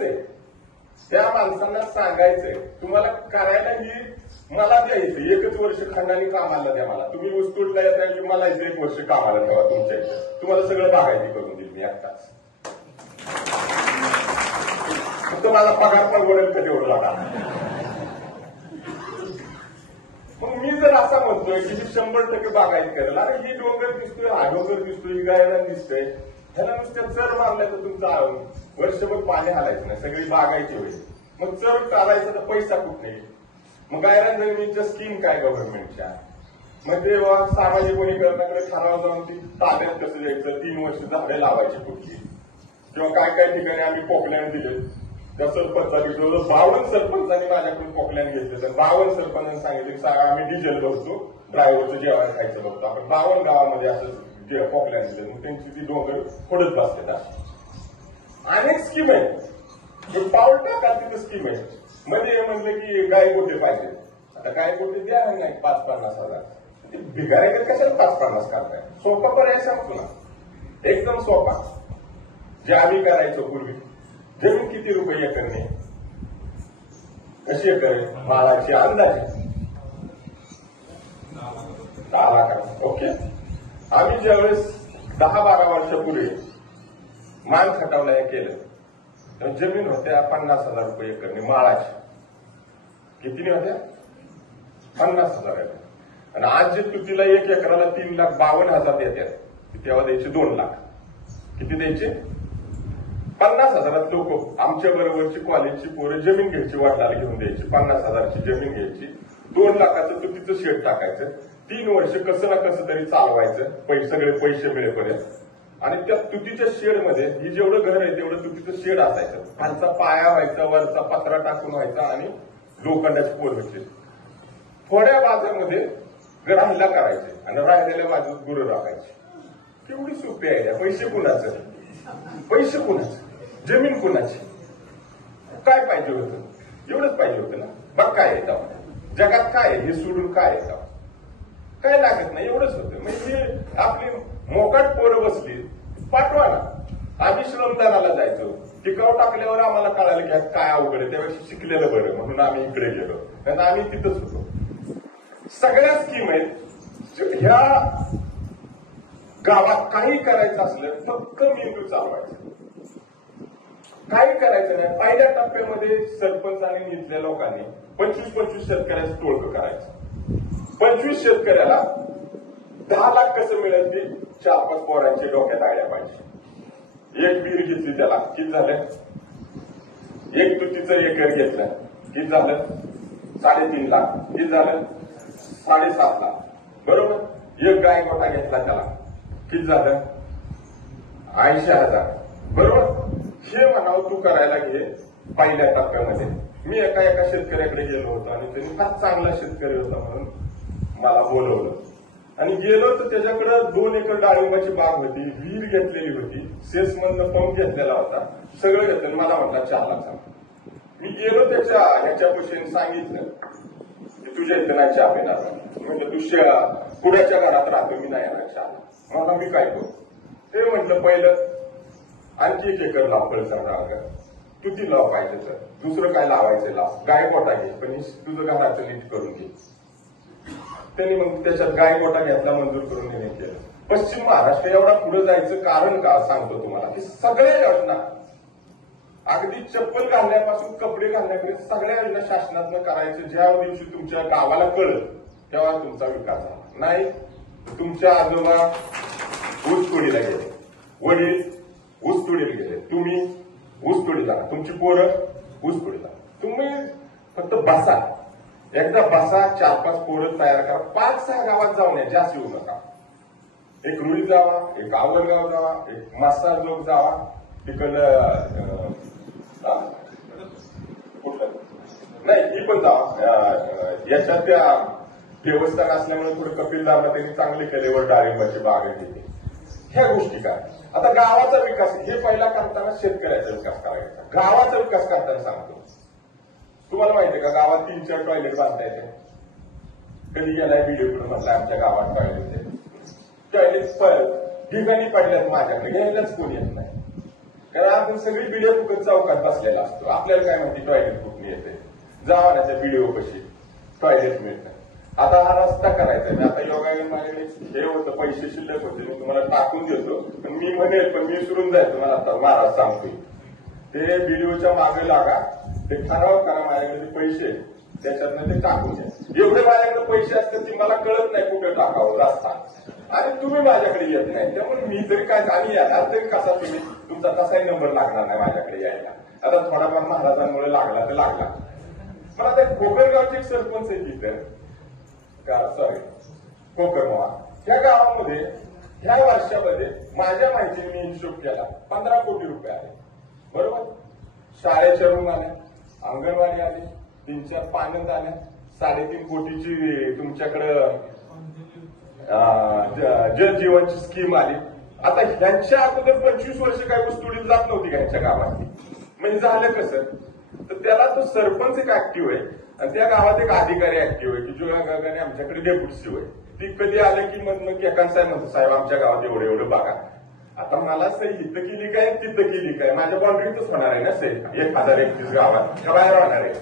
सांगायचंय, त्या माणसांना सांगायचंय तुम्हाला करायला ही मला द्यायचं 1च वर्ष खंडाने कामाला द्या मला. तुम्ही ऊसतोडला येता मला 1 वर्ष कामाला ठेवा तुमच्या इथे, तुम्हाला सगळं बागायती करून देईल मी एकटाच. फक्त मला पगार परवडेल का तेवढं लागा. मग मी जर असा म्हणतोय की 100% बागायत करेल, अरे ही डोंगर दिसतोय, हा डोंगर दिसतोय, ही गायरान दिसतोय, ह्याला नुसत्या चर मारलाय तर तुमचं वर्षभर पाणी हालायचं नाही, सगळी बागायची होईल. मग चर चालायचं तर पैसा कुठे? मग गायरान जमिनीच्या स्कीम काय गव्हर्नमेंटच्या? मग तेव्हा सामाजिक वनीकरणाकडे ठराव जाऊन ती ताब्यात कसं द्यायचं, 3 वर्ष झाडे लावायची कुठली, किंवा काय काय ठिकाणी आम्ही पॉकलँड दिले. त्या सरपंचांनी 52 सरपंचांनी माझ्याकडून पॉकलँड घेतले, तर 52 सरपंचांनी सांगितले आम्ही डिझेल बघतो, ड्रायव्हरचं जेवण खायचं बघतो. आपण 52 गावामध्ये असं पॉकलँड दिले, मग त्यांची ती डोंगर फोडत बसतात. अनेक स्कीम आहेत, पाऊल टाका तिथे स्कीम आहे. मध्ये म्हणलं की गाय गोटे पाहिजे, आता गाय गोटे द्या नाही 5-50 हजार. भिगाऱ्याकडे कशाला 5-50 करताय? सोपा पर्याय सांगतो ना, एकदम सोपा. जे आम्ही करायचो पूर्वी, जमीन किती रुपये एकरने, कशी एकर मालाची अंदाजे 10 लाख. ओके, आम्ही ज्यावेळेस 10-12 वर्षापूर्वी मान खटावला हे केलं, तर जमीन होत्या 50,000 रुपये एकरने माळाची. किती होत्या? 50,000. आणि आज जे तुटीला 1 एकराला 3,52,000 देतात, तेव्हा द्यायचे 2 लाख. किती द्यायचे? 50,000 लोक आमच्या बरोबरची कॉलेजची पोरं जमीन घ्यायची, वडिलाला घेऊन द्यायची, 50,000ची जमीन घ्यायची, 2 लाखाचं तुटीचं शेड टाकायचं, 3 वर्ष कसं ना कसं तरी चालवायचं, सगळे पैसे मिळेपर्यंत. आणि त्या तुटीच्या शेडमध्ये ही जेवढं घर आहे तेवढं तुटीचं शेड असायचं, खालचा पाया व्हायचा, वरचा पत्रा टाकून व्हायचा आणि लोखंडाची पोल व्हायची. थोड्या बाजामध्ये राहिला करायचे आणि राहिलेल्या बाजूत गुरु राखायचे. केवढी सोपी आहे. पैसे कुणाचं? पैसे कुणाचं? जमीन कुणाची? काय पाहिजे होतं? एवढंच पाहिजे होतं ना. बघ काय येतं जगात, काय हे सोडून काय येतं, काय लागत नाही, एवढंच होतं. म्हणजे आपली मोकाट पोरं बसली, पाठवा ना. आम्ही श्रमदानाला जायचो, टिकाव टाकल्यावर आम्हाला कळालं की काय अवघड आहे, त्यावेळेस शिकलेलं बरं म्हणून आम्ही इकडे गेलो, कारण आम्ही तिथंच होतो. सगळ्या स्कीम आहेत. ह्या गावात काही करायचं असलं फक्त मेंदू चालवायचं, काही करायचं नाही. पहिल्या टप्प्यामध्ये सरपंचांनी इथल्या लोकांनी 25-25 शेतकऱ्याचं टोळकं करायचं. 25 शेतकऱ्याला 10 लाख कसं मिळेल ते 4-5 पोरांचे डोक्यात आल्या पाहिजे. 1 विहीर घेतली, त्याला किती झालं? 1 तुटीचं एकर घेतलं, किती झालं? 3.5 लाख. किती झालं? 7.5 लाख. बरोबर. 1 गाय गोठा घेतला, त्याला किती झालं? 80,000. बरोबर. हे म्हणावं तू करायला घे पहिल्या टप्प्यामध्ये. मी एका शेतकऱ्याकडे गेलो होतो आणि त्यांनी फार चांगला शेतकरी होता म्हणून मला बोलवलं आणि गेलो तर त्याच्याकडे 2 एकर डाळिंबाची बाग होती, विहीर घेतलेली होती, सेसमधनं पंप घेतलेला होता, सगळं घेतलं. मला म्हटलं 4 लाख. मी गेलो त्याच्या ह्याच्यापाशी सांगितलं की तुझ्या इथे नाही चहा पिणार, म्हणजे तू पुण्याच्या घरात राहतो, मी नाही येणार चहा. मला मी काय करू? ते म्हटलं पहिलं आणखी 1 एकर लाव, फळसंग्रह तू ती लाव, पाहिजे तर दुसरं काय लावायचं लाव, गाय गोठा घे, पण तुझं घराचं नीट करून घे. त्यांनी मग त्याच्यात गाय गोठा घेतला, मंजूर करून घेणे केलं. पश्चिम महाराष्ट्र एवढा पुढे जायचं कारण का सांगतो तुम्हाला, की सगळ्या योजना अगदी चप्पल घालण्यापासून कपडे घालण्यापर्यंत सगळ्या योजना शासनातनं करायचं. ज्या दिवशी तुमच्या गावाला कळलं तेव्हा तुमचा विकास झाला. नाही तुमच्या आजोबा ऊस तोडीला गेले, वडील ऊस तोडीला गेले, तुम्ही ऊस तोडीला, तुमची पोरं ऊस तोडीला. तुम्ही फक्त बसा, एकदा बसा, 4-5 पोरं तयार करा, 5-6 गावात जाऊन या, जास्त येऊ नका. एक रुई जावा, एक आवलगाव जावा, एक मासाजोग जावा, तिकडं कुठलं नाही ही पण जावा. याच्यात त्या देवस्थान असल्यामुळे थोडं कपिलदारला त्यांनी चांगले केलेवर डाळिंबाची बाग घेतली. ह्या गोष्टी काय. आता गावाचा विकास हे पहिला करताना शेतकऱ्याचा विकास करायचा. गावाचा विकास करताना सांगतो, तुम्हाला माहितीये का गावात 3-4 टॉयलेट बांधता येते. कधी गेलाय व्हिडिओ म्हटलं आमच्या गावात टॉयलेट ठिकाणी पडल्यात, माझ्याकडे घ्यायलाच कोणी येत नाही. कारण आपण सगळी बीडीओ फुकट चौकात बसलेला असतो. आपल्याला काय माहिती टॉयलेट कुठून येते. जावा ना त्या बीडीओ कशी टॉयलेट मिळतं. आता हा रस्ता करायचा आहे. आता योगायोग माझ्याकडे हे होतं, पैसे शिल्लक होते, मी तुम्हाला टाकून देतो. पण मी म्हणेल, पण मी विसरून जायचो. मला आता महाराज सांगतोय ते बीडीओच्या मागे लागा, ते ठराव करा, माझ्याकडे पैसे त्याच्यातनं ते टाकून द्या. एवढे माझ्याकडे पैसे असतात की मला कळत नाही कुठे टाकावं रस्ता, आणि तुम्ही माझ्याकडे येत नाही. त्यामुळे मी तरी काय आणि येणार तरी कसा, तुम्ही तुमचा कसाही नंबर लागणार नाही माझ्याकडे यायला. आता थोडाफार महाराजांमुळे लागला तर लागला. पण आता कोकणगावचे एक सरपंच आहे तिथं, सॉरी कोकणवा, त्या गावामध्ये ह्या वर्षामध्ये माझ्या माहितीने मी हिशोब केला 15 कोटी रुपये आले. बरोबर. शाळेच्या रूम आल्या, अंगणवाडी आली, 3-4 पानंद आल्या, 3.5 कोटीची तुमच्याकडं जल जीवनची स्कीम आली. आता ह्यांच्या अगोदर 25 वर्ष काही वस्तुडील जात नव्हती का ह्यांच्या गावातली. म्हणजे झालं कसं, तर त्याला तो सरपंच एक ऍक्टिव्ह आहे आणि त्या गावात एक अधिकारी ऍक्टिव्ह आहे की जो आमच्याकडे डेप्युटी सीओ आहे. ती कधी आले की मग एकांत साहेब म्हणतो, साहेब आमच्या गावात एवढं बघा. आता मला सही इथं केली काय तिथं केली काय, माझ्या बाउंड्रीतच होणार आहे ना सही. 1031 गावात बाहेर होणार आहे.